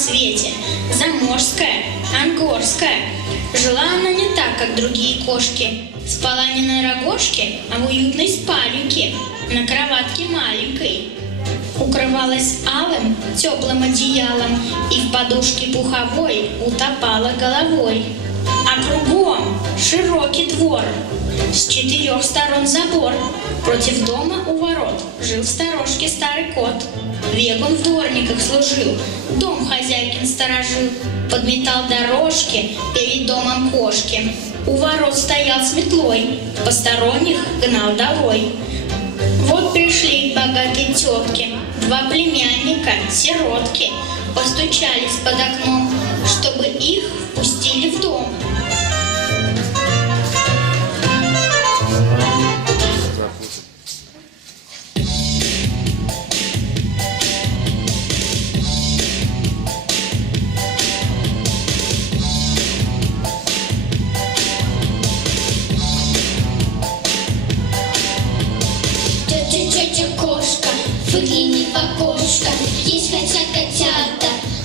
свете, заморская, ангорская. Жила она не так, как другие кошки. Спала не на рогожке, а в уютной спаленке, на кроватке маленькой. Укрывалась алым, теплым одеялом и в подушке пуховой утопала головой. А кругом широкий двор, с четырех сторон забор. Против дома у ворот жил в сторожке старый кот. Век он в дворниках служил, дом хозяйкин сторожил, подметал дорожки перед домом кошки. У ворот стоял с метлой, посторонних гнал долой. Вот пришли богатые тетки, два племянника, сиротки, постучались под окном, чтобы их впустили в дом.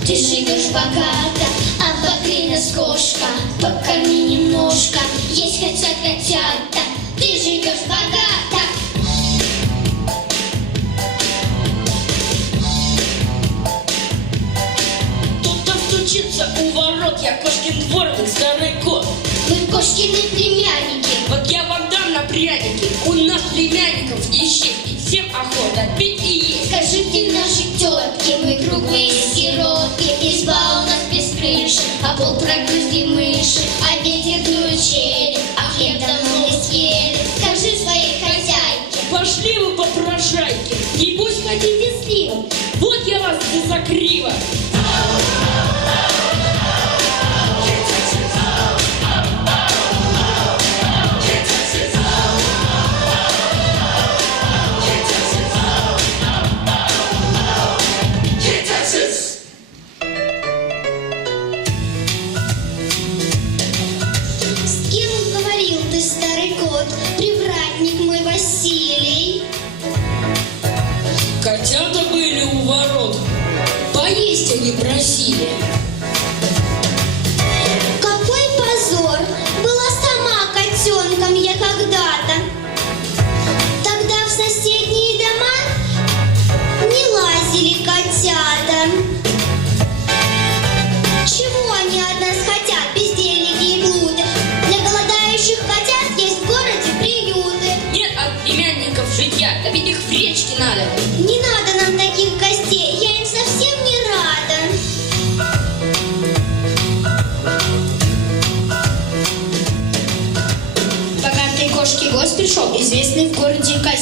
Ты живешь богато, а покрой нас кошка, покорми немножко, есть хотя котята, ты живешь богато. Кто-то стучится у ворот, я кошкин дворник, старый кот. Мы кошкины племянники, Вот я вам дам на пряники, у нас племянников ищи, и всем охота straight.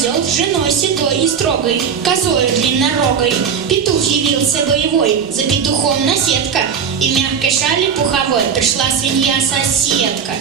Козел, с женой седой и строгой, козою длиннорогой. Петух явился боевой, за петухом наседка, и мягкой шале пуховой пришла свинья-соседка.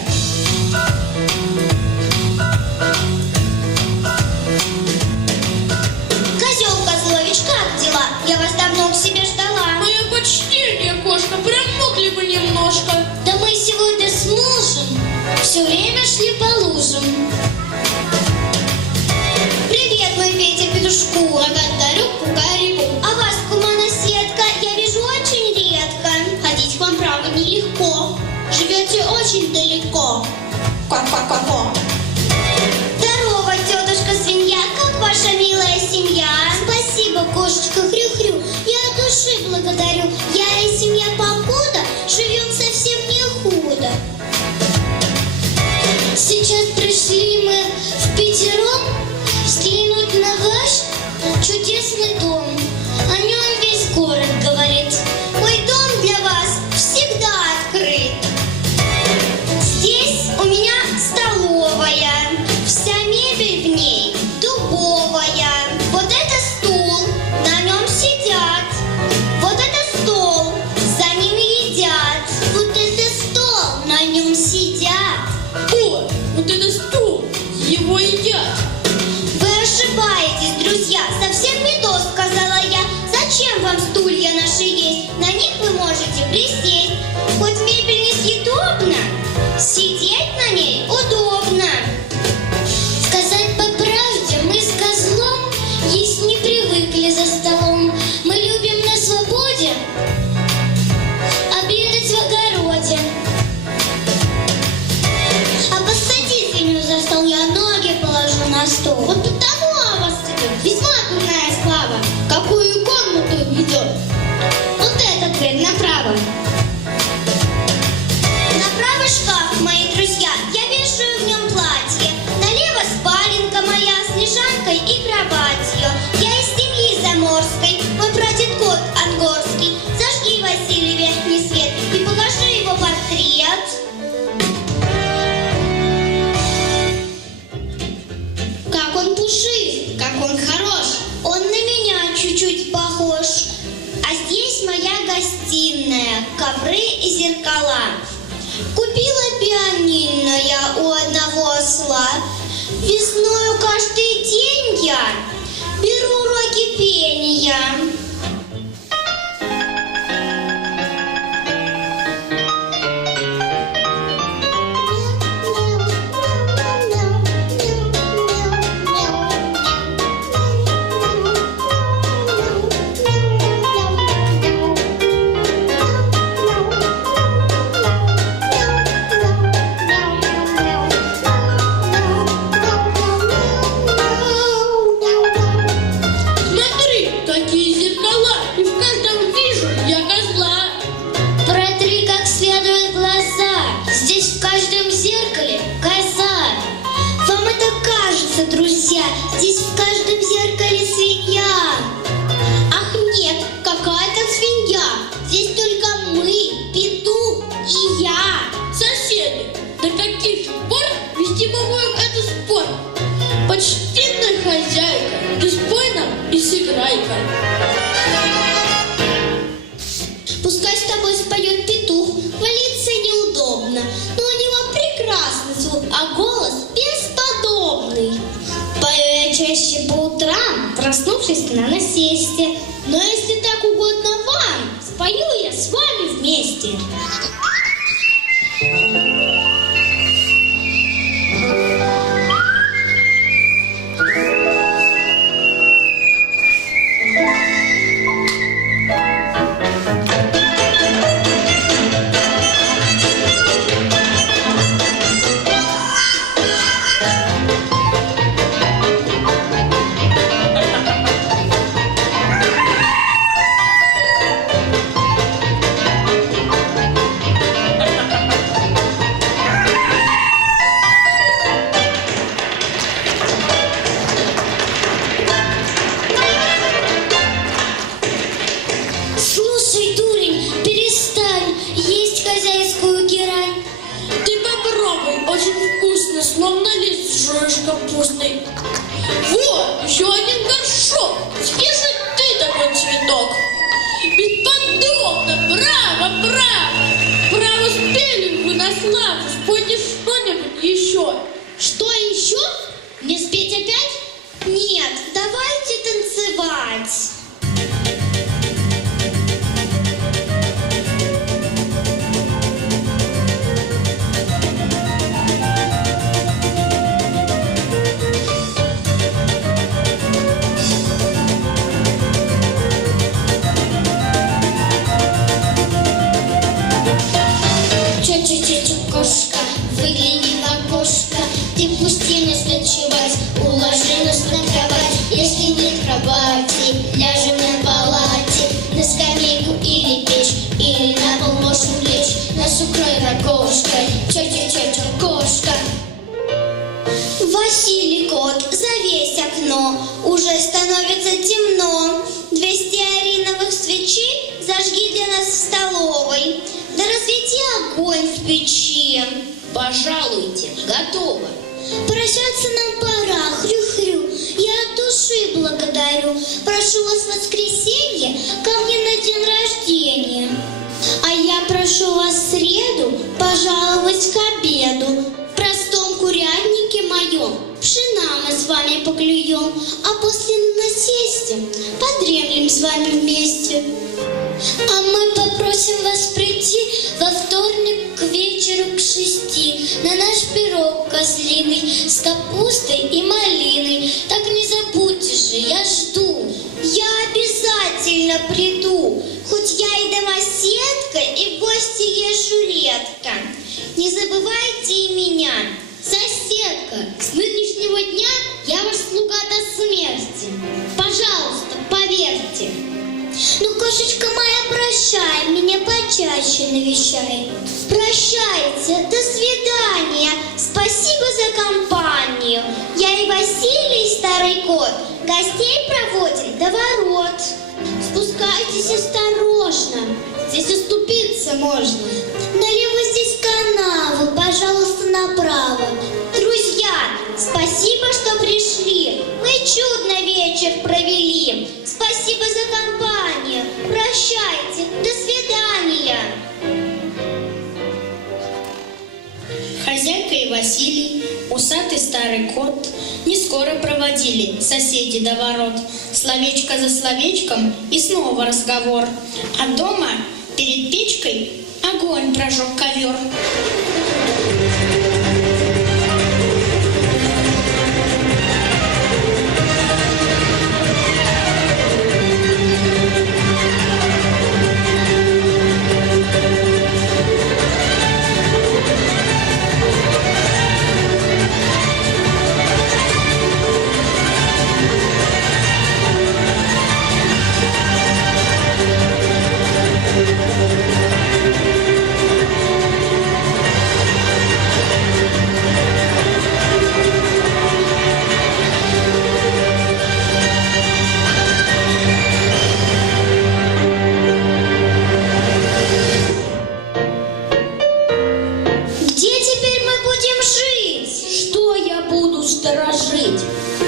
Проснувшись, на насесте. или кот, завесь окно, уже становится темно. Двести ариновых свечи зажги для нас в столовой, да разведи огонь в печи. Пожалуйте, готово. Прощаться нам пора, хрю-хрю, я от души благодарю. Прошу вас в воскресенье ко мне на день рождения. А я прошу вас в среду пожаловать к обеду курятнике моем пшена мы с вами поклюем, а после на насесте подремлем с вами вместе. А мы попросим вас прийти во вторник к вечеру к шести на наш пирог козлиный с капустой и малиной. Так не забудьте же, я жду. Я обязательно приду, хоть я и домоседка, и в гости езжу редко. Кошечка моя, прощай, меня почаще навещай. Прощайте, до свидания, спасибо за компанию. Я и Василий, старый кот, гостей проводим до ворот. Спускайтесь осторожно, здесь оступиться можно. Налево здесь канавы, пожалуйста, направо. Друзья, спасибо, что пришли. Мы чудно вечер провели. Спасибо за компанию. Прощайте. До свидания. Хозяйка и Василий, усатый старый кот, не скоро проводили соседи до ворот. Словечко за словечком и снова разговор. А дома перед печкой огонь прожег ковер. Сторожить?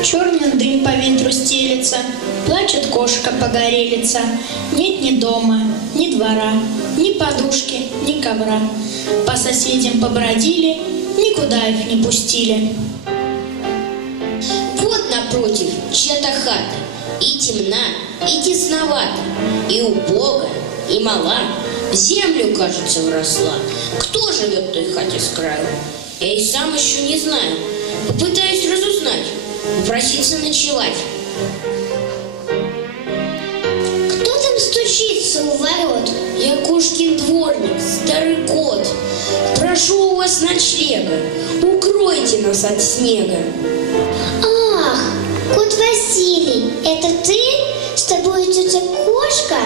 Черный дым по ветру стелется, Плачет кошка погорелица. Нет ни дома, ни двора, Ни подушки, ни ковра. По соседям побродили, Никуда их не пустили. Вот напротив чья-то хата, и темна, и тесновата, и убога, и мала, в землю, кажется, вросла. Кто живет в той хате с краю? Я и сам еще не знаю. Попытаюсь попроситься ночевать. Кто там стучится у ворот? Я кошкин дворник, старый кот. Прошу у вас ночлега, укройте нас от снега. Ах, кот Василий, это ты? С тобой тетя Кошка?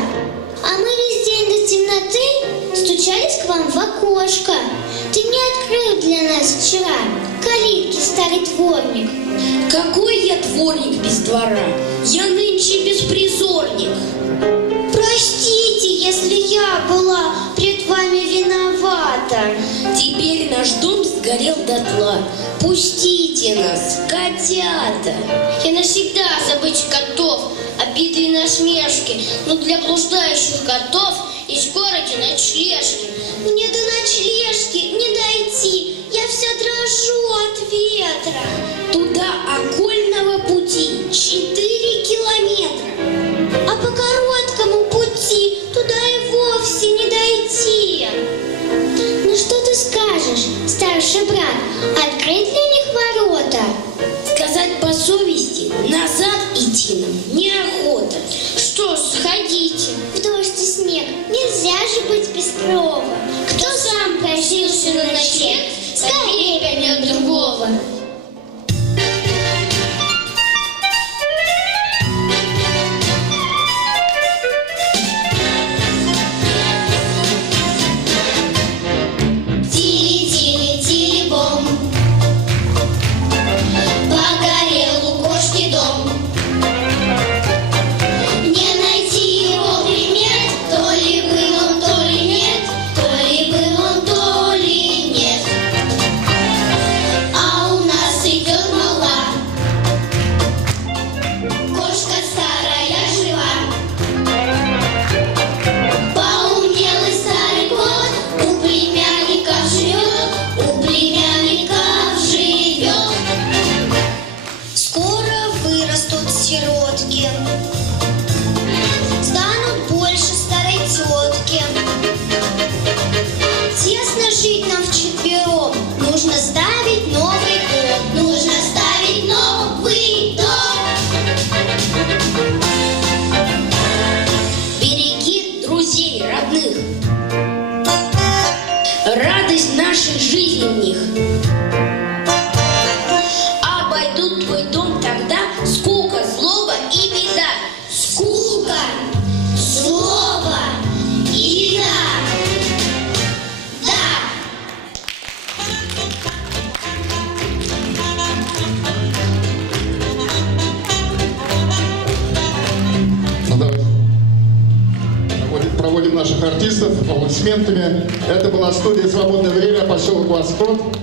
А мы весь день до темноты стучались к вам в окошко. Ты не открыл для нас вчера калитки, старый дворник. Какой я дворник без двора? Я нынче беспризорник. Простите, если я была пред вами виновата. Теперь наш дом сгорел дотла. Пустите нас, котята. Я навсегда забыть котов, обиды и насмешки, но для блуждающих котов есть в городе ночлежки. Мне до ночлежки не дойти, вся дрожу от ветра. Туда окольного пути четыре километра. А по короткому пути туда и вовсе не дойти. Ну что ты скажешь, старший брат, открыть для нашей жизни в них. Аплодисментами. Это была студия «Свободное время», поселок Восход.